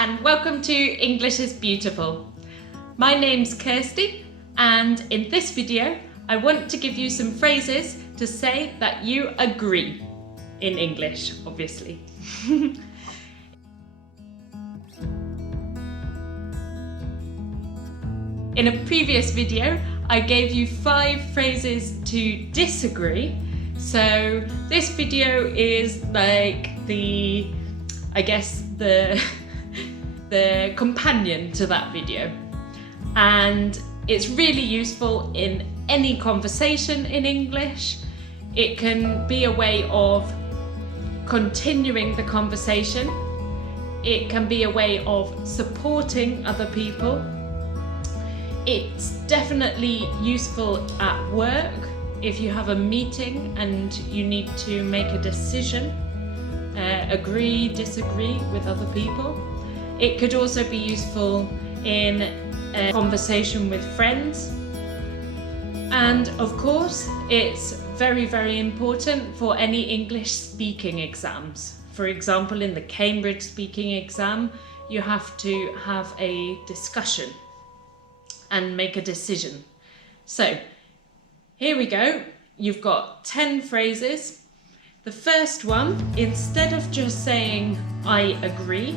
and welcome to English is Beautiful. My name's Kirsty, and in this video I want to give you some phrases to say that you agree in English, obviously. In a previous video I gave you 5 phrases to disagree, so this video is like the companion to that video, and it's really useful in any conversation in English. It can be a way of continuing the conversation. It can be a way of supporting other people. It's definitely useful at work if you have a meeting and you need to make a decision, agree, disagree with other people. It could also be useful in a conversation with friends. And of course, it's very, very important for any English speaking exams. For example, in the Cambridge speaking exam, you have to have a discussion and make a decision. So here we go. You've got 10 phrases. The first one, instead of just saying I agree,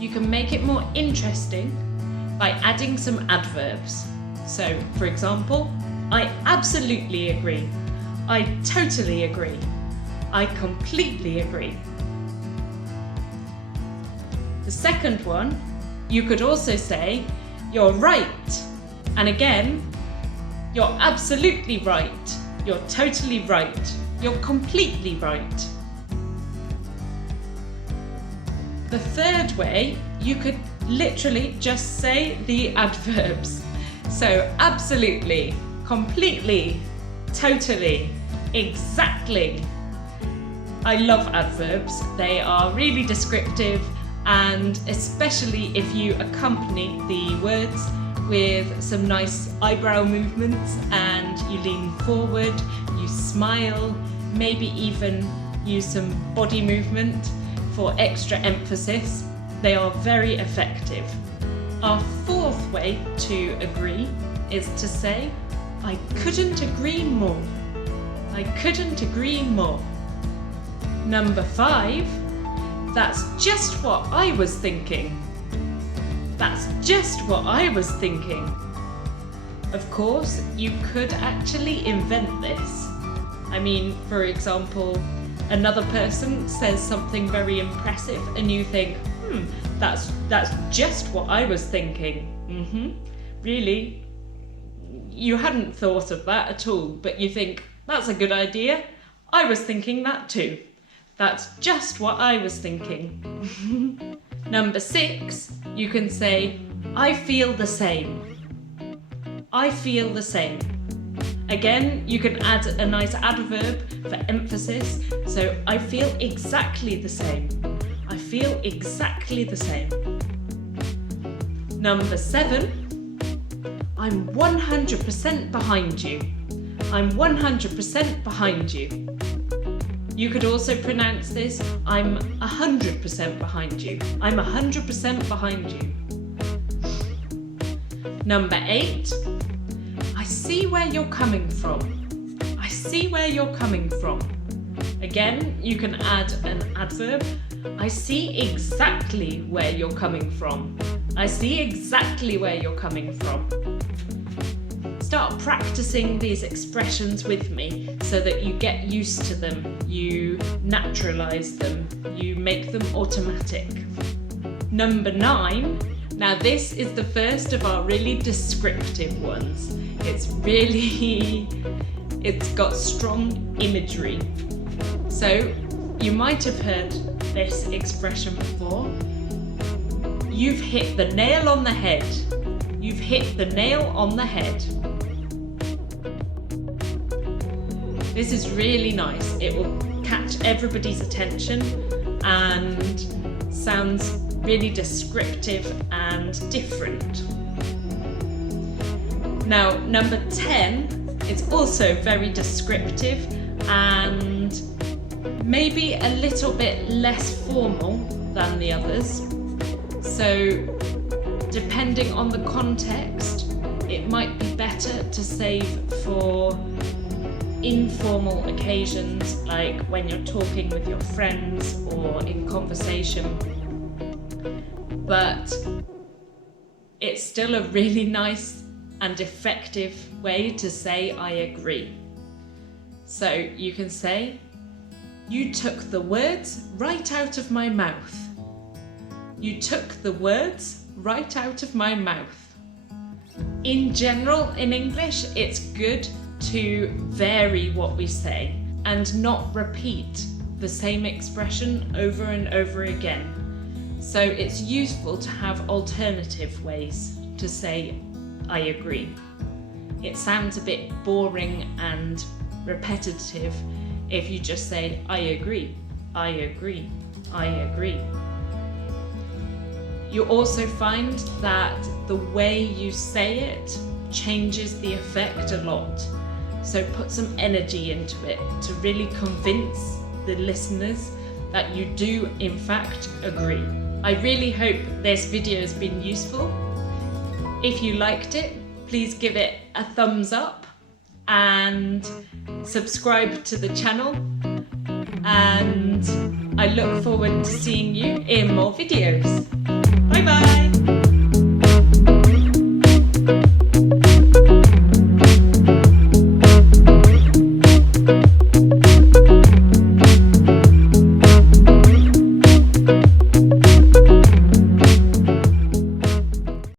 you can make it more interesting by adding some adverbs. So, for example, I absolutely agree. I totally agree. I completely agree. The second one, you could also say, you're right. And again, you're absolutely right. You're totally right. You're completely right. The third way, you could literally just say the adverbs. So absolutely, completely, totally, exactly. I love adverbs. They are really descriptive, and especially if you accompany the words with some nice eyebrow movements and you lean forward, you smile, maybe even use some body movement for extra emphasis. They are very effective. Our fourth way to agree is to say, I couldn't agree more. I couldn't agree more. Number 5, that's just what I was thinking. That's just what I was thinking. Of course, you could actually invent this. I mean, for example, another person says something very impressive and you think, that's just what I was thinking. Really? You hadn't thought of that at all, but you think, that's a good idea. I was thinking that too. That's just what I was thinking. Number 6, you can say, I feel the same. I feel the same. Again, you can add a nice adverb for emphasis. So, I feel exactly the same. I feel exactly the same. Number 7, I'm 100% behind you. I'm 100% behind you. You could also pronounce this, I'm 100% behind you. I'm 100% behind you. Number 8, I see where you're coming from. I see where you're coming from. Again, you can add an adverb. I see exactly where you're coming from. I see exactly where you're coming from. Start practicing these expressions with me so that you get used to them, you naturalize them, you make them automatic. Number 9, now this is the first of our really descriptive ones. It's got strong imagery. So you might have heard this expression before. You've hit the nail on the head. You've hit the nail on the head. This is really nice. It will catch everybody's attention and sounds really descriptive and different. Now, number 10 is also very descriptive and maybe a little bit less formal than the others. So depending on the context, it might be better to save for informal occasions, like when you're talking with your friends or in conversation. But it's still a really nice and effective way to say I agree. So you can say, "You took the words right out of my mouth." You took the words right out of my mouth. In general, in English, it's good to vary what we say and not repeat the same expression over and over again. So it's useful to have alternative ways to say I agree. It sounds a bit boring and repetitive if you just say I agree, I agree, I agree. You also find that the way you say it changes the effect a lot. So put some energy into it to really convince the listeners that you do in fact agree. I really hope this video has been useful. If you liked it, please give it a thumbs up and subscribe to the channel. And I look forward to seeing you in more videos.